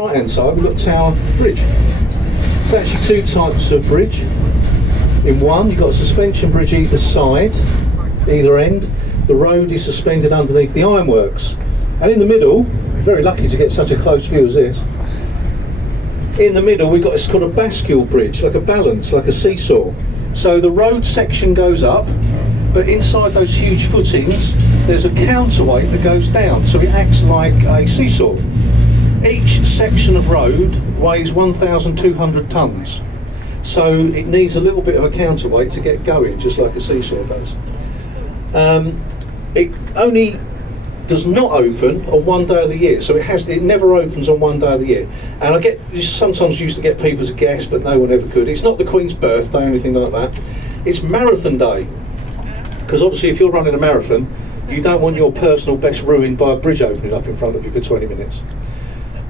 Right hand side we've got Tower Bridge. It's actually two types of bridge. In one you've got a suspension bridge either side, either end. The road is suspended underneath the ironworks. And in the middle, very lucky to get such a close view as this, in the middle we've got it's called a bascule bridge, like a balance, like a seesaw. So the road section goes up, but inside those huge footings there's a counterweight that goes down, so it acts like a seesaw. Each section of road weighs 1,200 tonnes, so it needs a little bit of a counterweight to get going, just like a seesaw does. It only does not open on one day of the year, so it never opens on one day of the year. And I sometimes used to get people to guess, but no one ever could. It's not the Queen's birthday or anything like that. It's marathon day, because obviously if you're running a marathon, you don't want your personal best ruined by a bridge opening up in front of you for 20 minutes.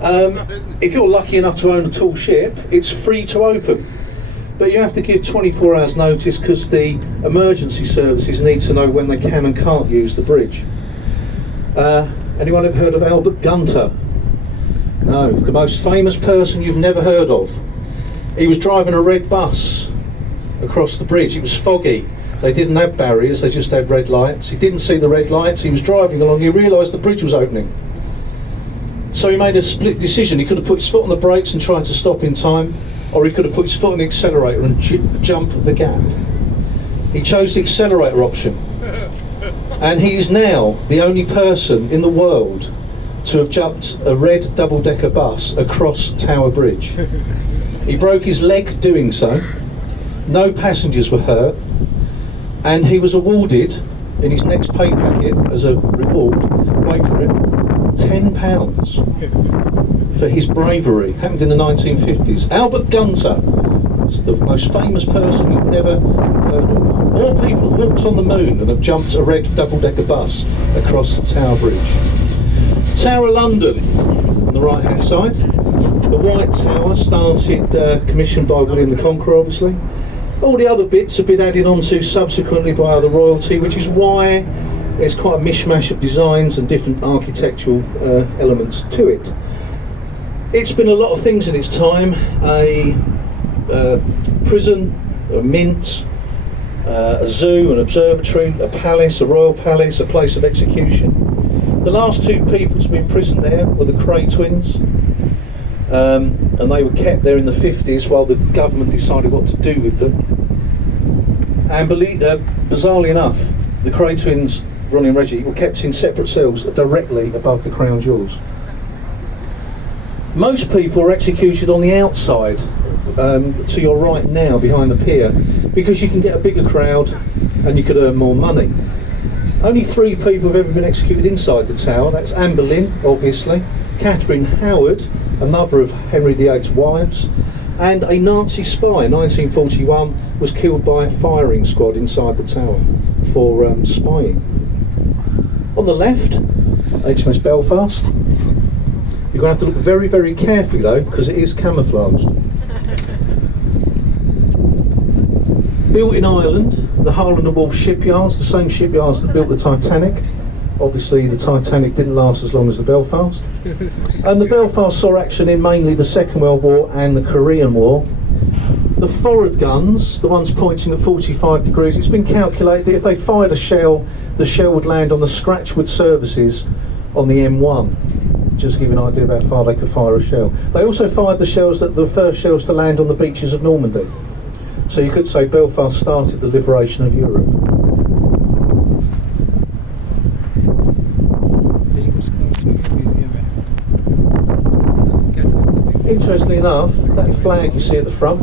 If you're lucky enough to own a tall ship, it's free to open, but you have to give 24 hours notice because the emergency services need to know when they can and can't use the bridge. Anyone ever heard of Albert Gunter? No, the most famous person you've never heard of. He was driving a red bus across the bridge. It was foggy. They didn't have barriers, they just had red lights. He didn't see the red lights, he was driving along, he realised the bridge was opening. So he made a split decision. He could have put his foot on the brakes and tried to stop in time, or he could have put his foot on the accelerator and jumped the gap. He chose the accelerator option. And he is now the only person in the world to have jumped a red double-decker bus across Tower Bridge. He broke his leg doing so. No passengers were hurt. And he was awarded, in his next pay packet as a reward, wait for it, £10 for his bravery. Happened in the 1950s. Albert Gunter is the most famous person you've never heard of. More people have walked on the moon and have jumped a red double-decker bus across the Tower Bridge. Tower of London, on the right-hand side. The White Tower started, commissioned by William the Conqueror, obviously. All the other bits have been added onto subsequently by other royalty, which is why there's quite a mishmash of designs and different architectural elements to it. It's been a lot of things in its time: a prison, a mint, a zoo, an observatory, a palace, a royal palace, a place of execution. The last two people to be imprisoned there were the Kray twins, and they were kept there in the 50s while the government decided what to do with them. And bizarrely enough, the Kray twins, Ronnie and Reggie, were kept in separate cells directly above the Crown Jewels. Most people are executed on the outside, to your right now, behind the pier, because you can get a bigger crowd and you could earn more money. Only 3 people have ever been executed inside the tower. That's Anne Boleyn, obviously, Catherine Howard, a mother of Henry VIII's wives, and a Nazi spy in 1941 was killed by a firing squad inside the tower for spying. On the left, HMS Belfast. You're going to have to look very, very carefully though, because it is camouflaged. Built in Ireland, the Harland and Wolff shipyards, the same shipyards that built the Titanic. Obviously the Titanic didn't last as long as the Belfast. And the Belfast saw action in mainly the Second World War and the Korean War. The forward guns, the ones pointing at 45 degrees, it's been calculated that if they fired a shell, the shell would land on the Scratchwood services on the M1. Just to give you an idea of how far they could fire a shell. They also fired the first shells to land on the beaches of Normandy. So you could say Belfast started the liberation of Europe. Interestingly enough, that flag you see at the front,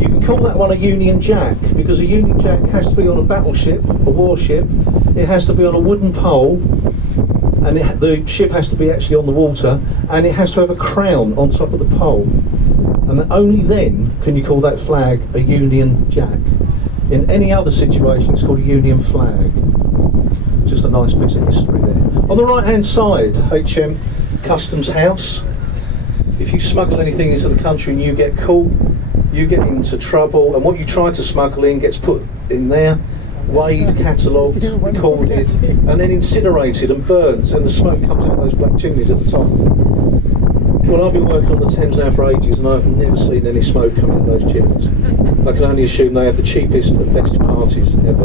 you can call that one a Union Jack, because a Union Jack has to be on a battleship, a warship. It has to be on a wooden pole, and the ship has to be actually on the water, and it has to have a crown on top of the pole. And only then can you call that flag a Union Jack. In any other situation, it's called a Union flag. Just a nice piece of history there. On the right-hand side, HM Customs House. If you smuggle anything into the country and you get caught, you get into trouble, and what you try to smuggle in gets put in there, weighed, catalogued, recorded, and then incinerated and burnt, and the smoke comes out of those black chimneys at the top. Well, I've been working on the Thames now for ages, and I've never seen any smoke coming out of those chimneys. I can only assume they have the cheapest and best parties ever.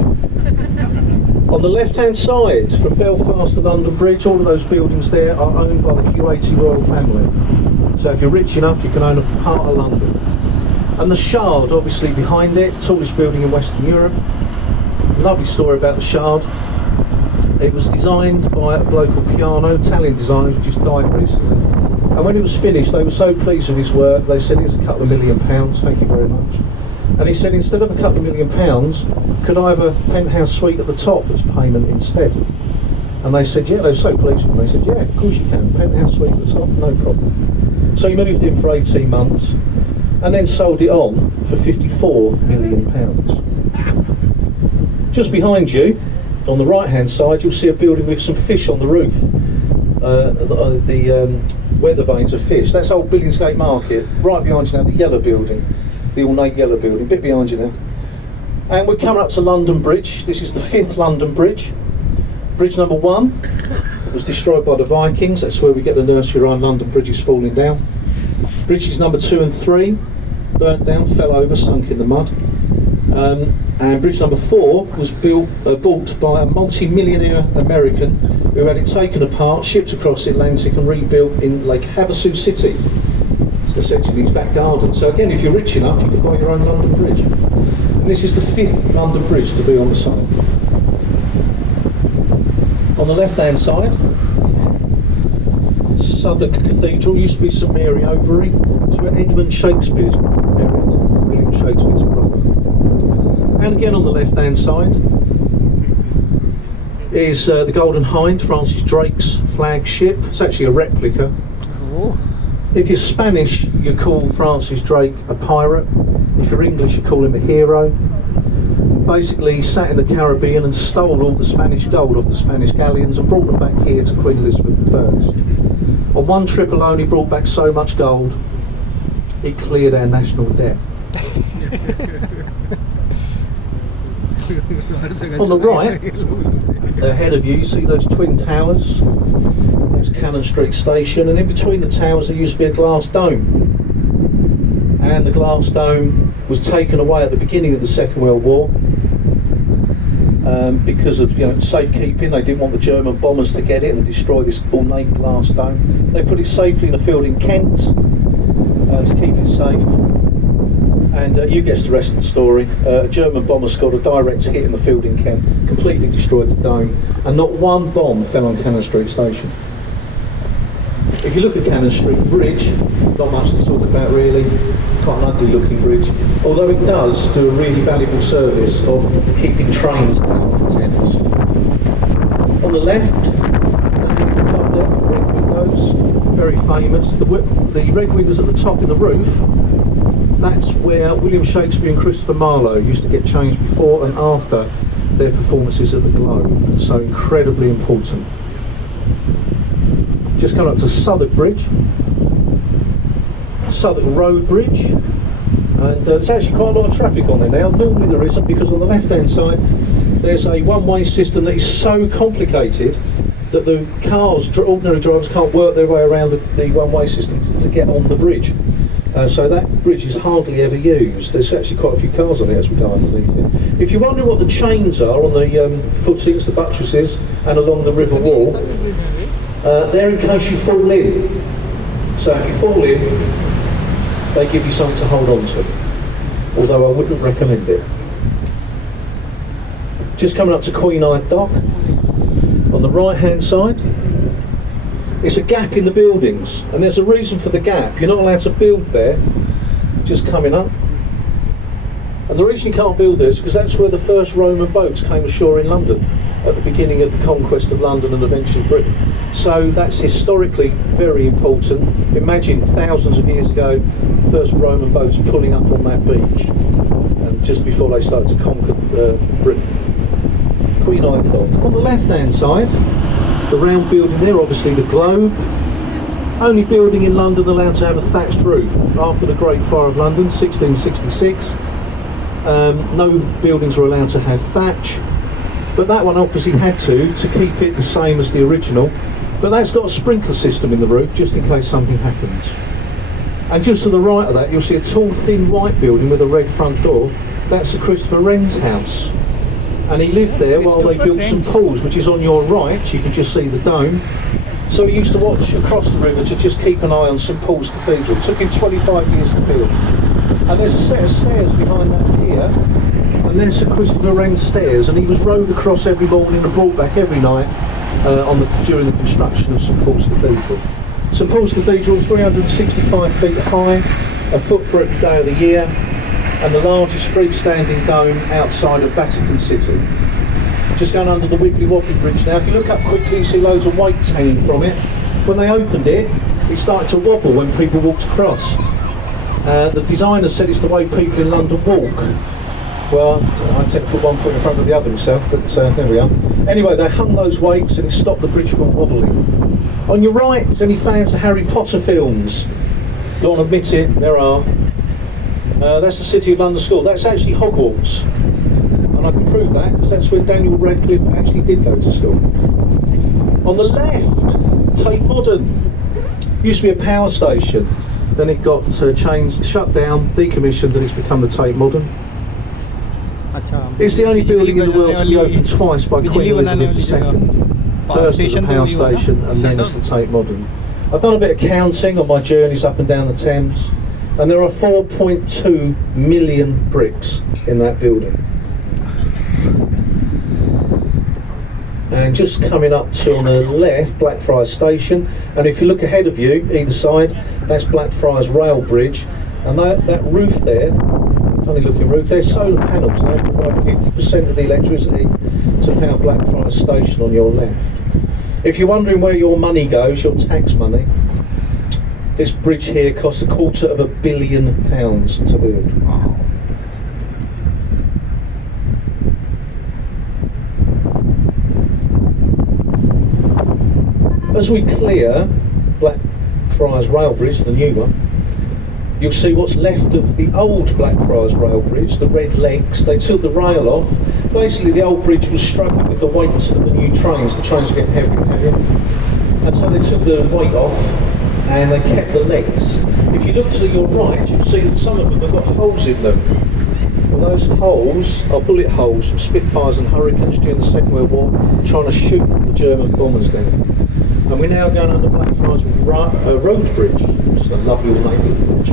On the left-hand side, from Belfast to London Bridge, all of those buildings there are owned by the Kuwaiti royal family. So if you're rich enough, you can own a part of London. And the Shard, obviously behind it, tallest building in Western Europe. Lovely story about the Shard. It was designed by a bloke called Piano, Italian designer who just died recently. And when it was finished, they were so pleased with his work, they said, here's a couple of £1 million, thank you very much. And he said, instead of a couple of £1 million, could I have a penthouse suite at the top as payment instead? And they said, yeah, they were so pleased with him. They said, yeah, of course you can, penthouse suite at the top, no problem. So he moved in for 18 months and then sold it on for £54 million. Just behind you, on the right hand side, you'll see a building with some fish on the roof. The weather vanes of fish. That's old Billingsgate Market. Right behind you now, the yellow building, the ornate yellow building, a bit behind you now. And we're coming up to London Bridge. This is the 5th London Bridge. Bridge number 1 was destroyed by the Vikings. That's where we get the nursery rhyme, London Bridge is falling down. Bridges number 2 and 3 burnt down, fell over, sunk in the mud. And bridge number 4 was bought by a multi-millionaire American who had it taken apart, shipped across the Atlantic and rebuilt in Lake Havasu City. It's essentially his back garden. So again, if you're rich enough, you can buy your own London Bridge. And this is the 5th London Bridge to be on the site. On the left-hand side, Southwark Cathedral, used to be St Mary Overy. It's where Edmund Shakespeare's buried, William Shakespeare's brother. And again on the left-hand side is the Golden Hind, Francis Drake's flagship. It's actually a replica. Oh. If you're Spanish, you call Francis Drake a pirate. If you're English, you call him a hero. Basically, he sat in the Caribbean and stole all the Spanish gold off the Spanish galleons and brought them back here to Queen Elizabeth I. On one trip alone, he brought back so much gold, it cleared our national debt. On the right, ahead of you, you see those twin towers. There's Cannon Street Station, and in between the towers there used to be a glass dome. And the glass dome was taken away at the beginning of the Second World War because of safekeeping. They didn't want the German bombers to get it and destroy this ornate glass dome. They put it safely in a field in Kent to keep it safe. And you guessed the rest of the story. A German bomber scored a direct hit in the field in Kent, completely destroyed the dome, and not one bomb fell on Cannon Street Station. If you look at Cannon Street Bridge, not much to talk about really, quite an ugly looking bridge, although it does do a really valuable service of keeping trains out of the Thames. On the left, that Lincoln pub there, red windows, very famous. The red windows at the top in the roof, that's where William Shakespeare and Christopher Marlowe used to get changed before and after their performances at the Globe, so incredibly important. Just coming up to Southwark Bridge, Southwark Road Bridge, and there's actually quite a lot of traffic on there now. Normally there isn't, because on the left hand side there's a one-way system that is so complicated that the cars, ordinary drivers, can't work their way around the one-way system to get on the bridge. So that bridge is hardly ever used. There's actually quite a few cars on it as we go underneath it. If you wonder what the chains are on the footings, the buttresses, and along the river wall, they're in case you fall in. So if you fall in, they give you something to hold on to. Although I wouldn't recommend it. Just coming up to Queen Ithe Dock, on the right hand side, it's a gap in the buildings, and there's a reason for the gap. You're not allowed to build there, just coming up. And the reason you can't build there is because that's where the first Roman boats came ashore in London at the beginning of the conquest of London and eventually Britain. So that's historically very important. Imagine thousands of years ago, first Roman boats pulling up on that beach, and just before they started to conquer Britain. Queen Ithe Dock. On the left hand side, the round building there, obviously the Globe. Only building in London allowed to have a thatched roof after the Great Fire of London, 1666. No buildings were allowed to have thatch, but that one obviously had to keep it the same as the original. But that's got a sprinkler system in the roof just in case something happens. And just to the right of that, you'll see a tall, thin white building with a red front door. That's the Christopher Wren's house. And he lived there while they built St Paul's, which is on your right. You can just see the dome. So he used to watch across the river to just keep an eye on St Paul's Cathedral. It took him 25 years to build. And there's a set of stairs behind that pier, and there's Sir Christopher Wren's stairs, and he was rowed across every morning and brought back every night during the construction of St Paul's Cathedral. St Paul's Cathedral, 365 feet high, a foot for every day of the year, and the largest freestanding dome outside of Vatican City. Just going under the Wibbly Wobbly Bridge now. If you look up quickly, you see loads of weights hanging from it. When they opened it, it started to wobble when people walked across. The designer said it's the way people in London walk. Well, I tend to put one foot in front of the other myself, but there we are. Anyway, they hung those weights and it stopped the bridge from wobbling. On your right, any fans of Harry Potter films? Go on, admit it, there are. That's the City of London School. That's actually Hogwarts. And I can prove that because that's where Daniel Radcliffe actually did go to school. On the left, Tate Modern. Used to be a power station. Then it got changed, shut down, decommissioned, and it's become the Tate Modern. It's the only building in the world to be opened twice by Queen Elizabeth II. First as a power station, and then as the Tate Modern. I've done a bit of counting on my journeys up and down the Thames, and there are 4.2 million bricks in that building. And just coming up to on the left, Blackfriars Station, and if you look ahead of you, either side, that's Blackfriars Rail Bridge, and that roof there, funny looking roof, there's solar panels. They provide 50% of the electricity to power Blackfriars Station on your left. If you're wondering where your money goes, your tax money, this bridge here cost £250 million to build. Wow. As we clear Blackfriars Rail Bridge, the new one, you'll see what's left of the old Blackfriars Rail Bridge, the red legs. They took the rail off. Basically, the old bridge was struggling with the weight of the new trains. The trains were getting heavier and heavier. And so they took the weight off and they kept the legs. If you look to your right, you'll see that some of them have got holes in them. And those holes are bullet holes from Spitfires and Hurricanes during the Second World War, trying to shoot the German bombers down. And we're now going under Blackfriars Road Bridge, which is a lovely ornate bridge.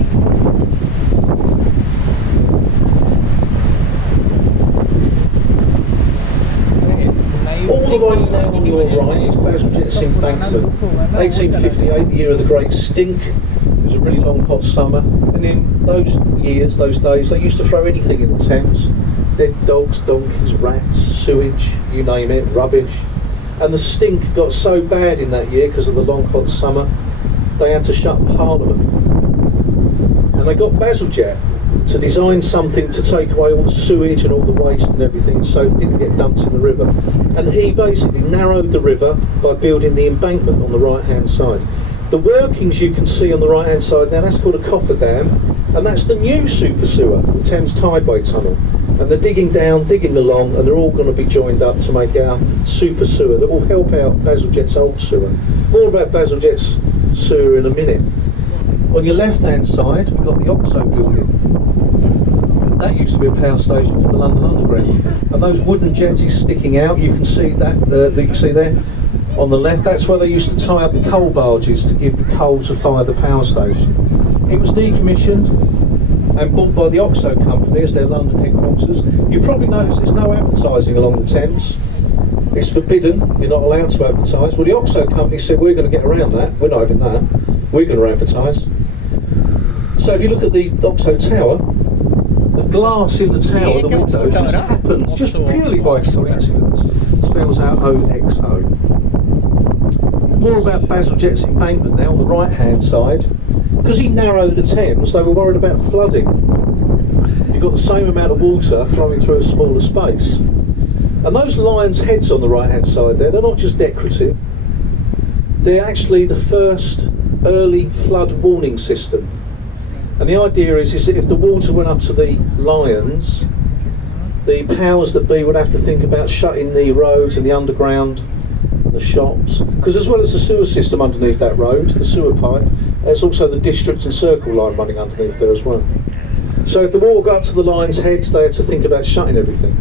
All the way down on your right is Bazalgette's Embankment. 1858, the year of the Great Stink. It was a really long hot summer, and in those years, those days, they used to throw anything in the Thames. Dead dogs, donkeys, rats, sewage, you name it, rubbish. And the stink got so bad in that year because of the long hot summer, they had to shut Parliament. And they got Bazalgette to design something to take away all the sewage and all the waste and everything so it didn't get dumped in the river. And he basically narrowed the river by building the embankment on the right hand side. The workings you can see on the right hand side now, that's called a cofferdam, and that's the new super sewer, the Thames Tideway Tunnel. And they're digging down, digging along, and they're all going to be joined up to make our super sewer that will help out Bazalgette's old sewer. More about Bazalgette's sewer in a minute. On your left hand side, we've got the Oxo building. That used to be a power station for the London Underground. And those wooden jetties sticking out, you can see that you can see there on the left, that's where they used to tie up the coal barges to give the coal to fire the power station. It was decommissioned and bought by the Oxo company as their London headquarters. You probably noticed there's no advertising along the Thames. It's forbidden, you're not allowed to advertise. Well, the Oxo company said we're going to get around that, we're not having that, we're going to advertise. So if you look at the Oxo Tower, the glass in the tower, the windows, just happened, just purely by coincidence, spells out OXO. More about Bazalgette's embankment now on the right hand side. Because he narrowed the Thames, they were worried about flooding. You've got the same amount of water flowing through a smaller space. And those lions' heads on the right hand side there, they're not just decorative, they're actually the first early flood warning system. And the idea is that if the water went up to the lions, the powers that be would have to think about shutting the roads and the underground and the shops, because as well as the sewer system underneath that road, the sewer pipe, there's also the district and circle line running underneath there as well. So if the water got up to the Lions' heads, they had to think about shutting everything.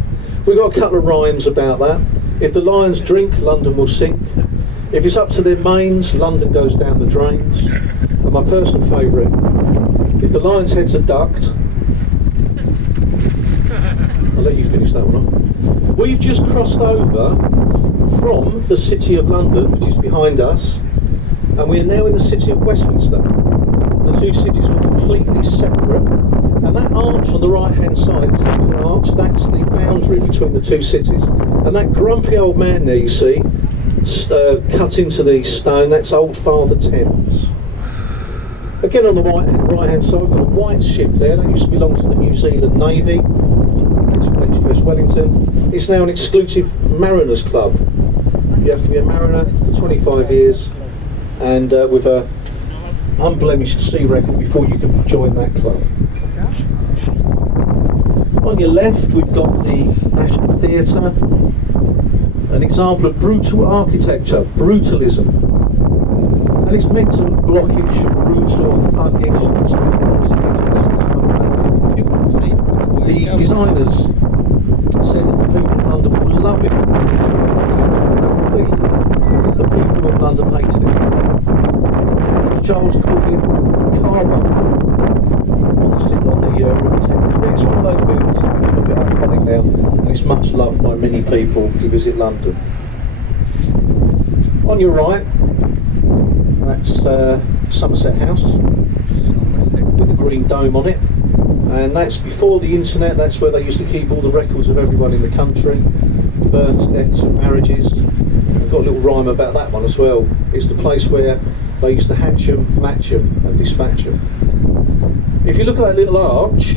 We've got a couple of rhymes about that. If the lions drink, London will sink. If it's up to their mains, London goes down the drains. And my personal favourite, if the lions' heads are ducked, I'll let you finish that one off. We've just crossed over from the City of London, which is behind us, and we are now in the City of Westminster. The two cities were completely separate, and that arch on the right hand side, the Temple Arch, that's the boundary between the two cities. And that grumpy old man there you see, cut into the stone, that's Old Father Thames. Again on the right hand side, we've got a white ship there, that used to belong to the New Zealand Navy, HMS Wellington. It's now an exclusive mariners club. You have to be a mariner for 25 years and with a unblemished sea record before you can join that club. On your left we've got the National Theatre, an example of brutal architecture, brutalism, and it's meant to look blockish, brutal, thuggish. The designers said that the people of London would love it. The people of London hated it. Charles called it the car bunker on the River Thames. But it's one of those buildings that become a bit iconic now, and it's much loved by many people who visit London. On your right, that's Somerset House with the green dome on it, and that's before the internet. That's where they used to keep all the records of everyone in the country, births, deaths and marriages. I've got a little rhyme about that one as well. It's the place where they used to hatch them, match them and dispatch them. If you look at that little arch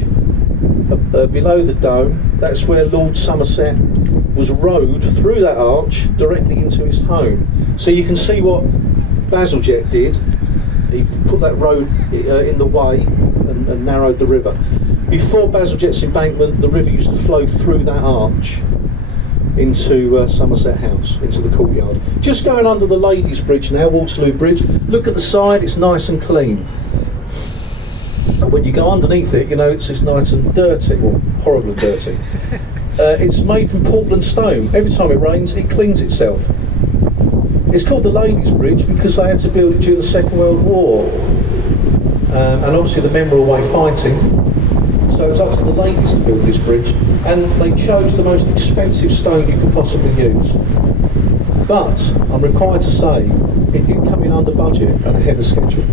below the dome, that's where Lord Somerset was rowed through that arch directly into his home. So you can see what Bazalgette did. He put that road in the way and narrowed the river. Before Bazalgette's embankment, the river used to flow through that arch into Somerset House, into the courtyard. Just going under the Ladies' Bridge now, Waterloo Bridge. Look at the side, it's nice and clean. And when you go underneath it, you know it's nice and dirty, or horribly dirty. It's made from Portland stone. Every time it rains, it cleans itself. It's called the Ladies' Bridge because they had to build it during the Second World War. And obviously the men were away fighting, so it was up to the ladies to build this bridge, and they chose the most expensive stone you could possibly use. But I'm required to say, it did come in under budget and ahead of schedule.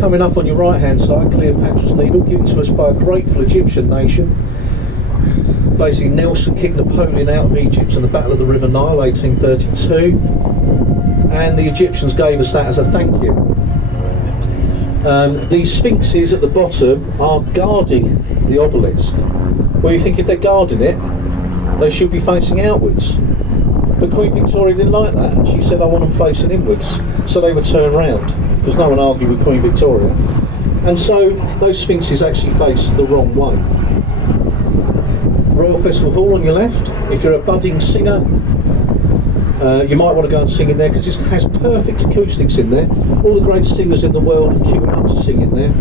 Coming up on your right hand side, Cleopatra's Needle, given to us by a grateful Egyptian nation. Basically Nelson kicked Napoleon out of Egypt in the Battle of the River Nile, 1832, and the Egyptians gave us that as a thank you. These sphinxes at the bottom are guarding the obelisk. Well, you think if they're guarding it, they should be facing outwards. But Queen Victoria didn't like that, and she said, I want them facing inwards. So they would turn round, because no one argued with Queen Victoria. And so those sphinxes actually face the wrong way. Royal Festival Hall on your left. If you're a budding singer, you might want to go and sing in there, because it has perfect acoustics in there. All the great singers in the world are queuing up to sing in there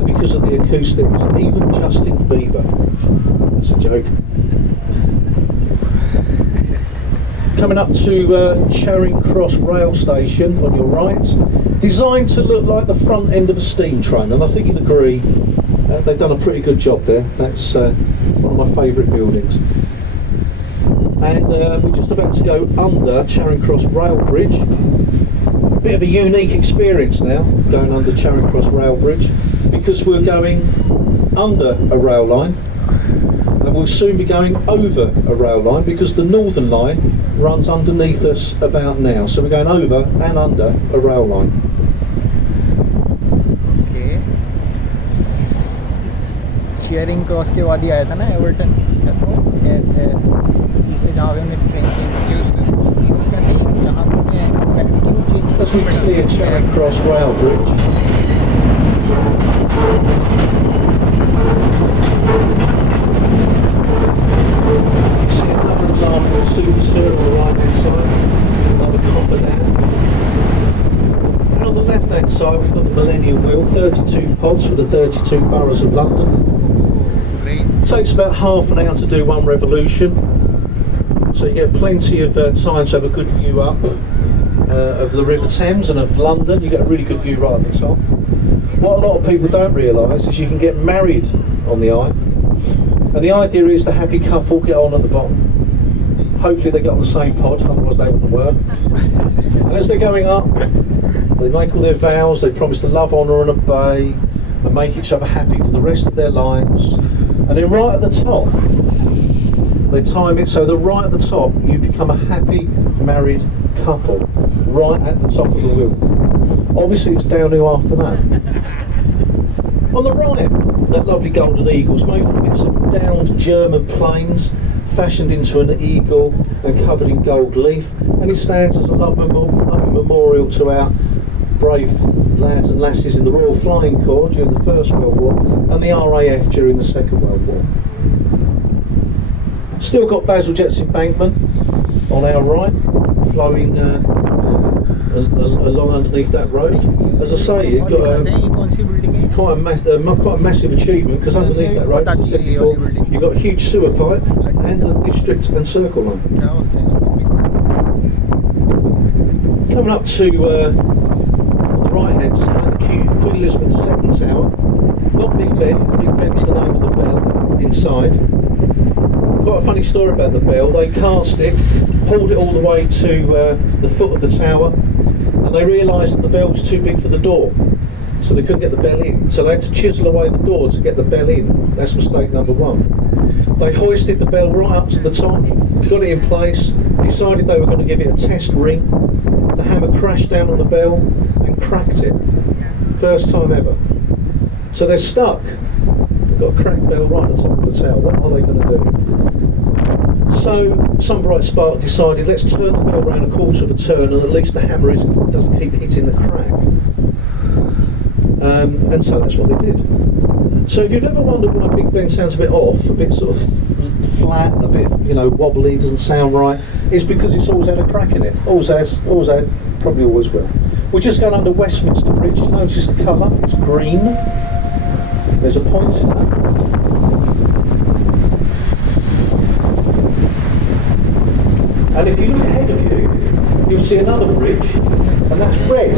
because of the acoustics. Even Justin Bieber. That's a joke. Coming up to Charing Cross rail station on your right, designed to look like the front end of a steam train, and I think you'd agree they've done a pretty good job there. That's one of my favourite buildings. And we're just about to go under Charing Cross rail bridge. Bit of a unique experience now, going under Charing Cross rail bridge, because we're going under a rail line, and we'll soon be going over a rail line, because the Northern Line runs underneath us about now. So we're going over and under a rail line. Okay. Charing Cross के बाद ही आया था ना Everton से जहाँ पे हमने train change की उसका नहीं जहाँ पे As we clear Charing Cross rail bridge, got Superstar on the right hand side, another cofferdam. And on the left hand side we've got the Millennium Wheel, 32 pods for the 32 boroughs of London. Great. It takes about half an hour to do one revolution, so you get plenty of time to have a good view up of the River Thames and of London. You get a really good view right at the top. What a lot of people don't realise is you can get married on the Eye, and the idea is the happy couple get on at the bottom. Hopefully they get on the same pod, otherwise they wouldn't work. And as they're going up, they make all their vows, they promise to love, honour and obey and make each other happy for the rest of their lives. And then right at the top, they time it so that right at the top you become a happy married couple, right at the top of the wheel. Obviously it's downhill after that. On the right, that lovely golden eagle is made from bits of downed German planes, fashioned into an eagle and covered in gold leaf, and it stands as a loving memorial to our brave lads and lasses in the Royal Flying Corps during the First World War and the RAF during the Second World War. Still got Bazalgette's embankment on our right, flowing along underneath that road. As I say, you've got quite a massive achievement, because underneath that road, as I said before, you've got a huge sewer pipe and the district and circle line. Coming up to on the right hand side, the Queen Elizabeth II Tower. Not Big Ben. Big Ben is the name of the bell inside. Quite a funny story about the bell. They cast it, hauled it all the way to the foot of the tower, and they realised that the bell was too big for the door, so they couldn't get the bell in. So they had to chisel away the door to get the bell in. That's mistake number one. They hoisted the bell right up to the top, got it in place, decided they were going to give it a test ring. The hammer crashed down on the bell and cracked it. First time ever. So they're stuck. They've got a cracked bell right at the top of the tower. What are they going to do? So some bright spark decided, let's turn the bell around a quarter of a turn, and at least the hammer doesn't keep hitting the crack. And so that's what they did. So if you've ever wondered why Big Ben sounds a bit off, a bit sort of flat, a bit, wobbly, doesn't sound right, it's because it's always had a crack in it. Always had, probably always will. We're just going under Westminster Bridge. Notice the colour, it's green. There's a point in that. And if you look ahead of you, you'll see another bridge, and that's red.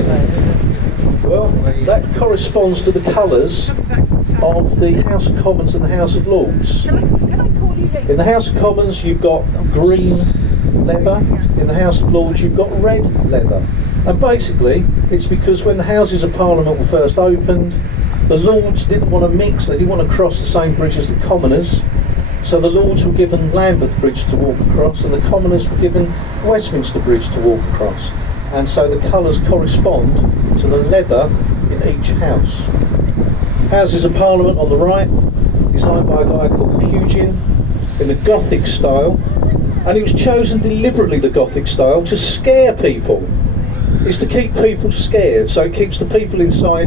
Well, that corresponds to the colours of the House of Commons and the House of Lords. Can I call you later? In the House of Commons you've got green leather, in the House of Lords you've got red leather. And basically it's because when the Houses of Parliament were first opened, the Lords didn't want to mix, they didn't want to cross the same bridge as the Commoners. So the Lords were given Lambeth Bridge to walk across, and the Commoners were given Westminster Bridge to walk across. And so the colours correspond to the leather in each house. Houses of Parliament on the right, designed by a guy called Pugin, in the Gothic style, and it was chosen deliberately, the Gothic style, to scare people. It's to keep people scared, so it keeps the people inside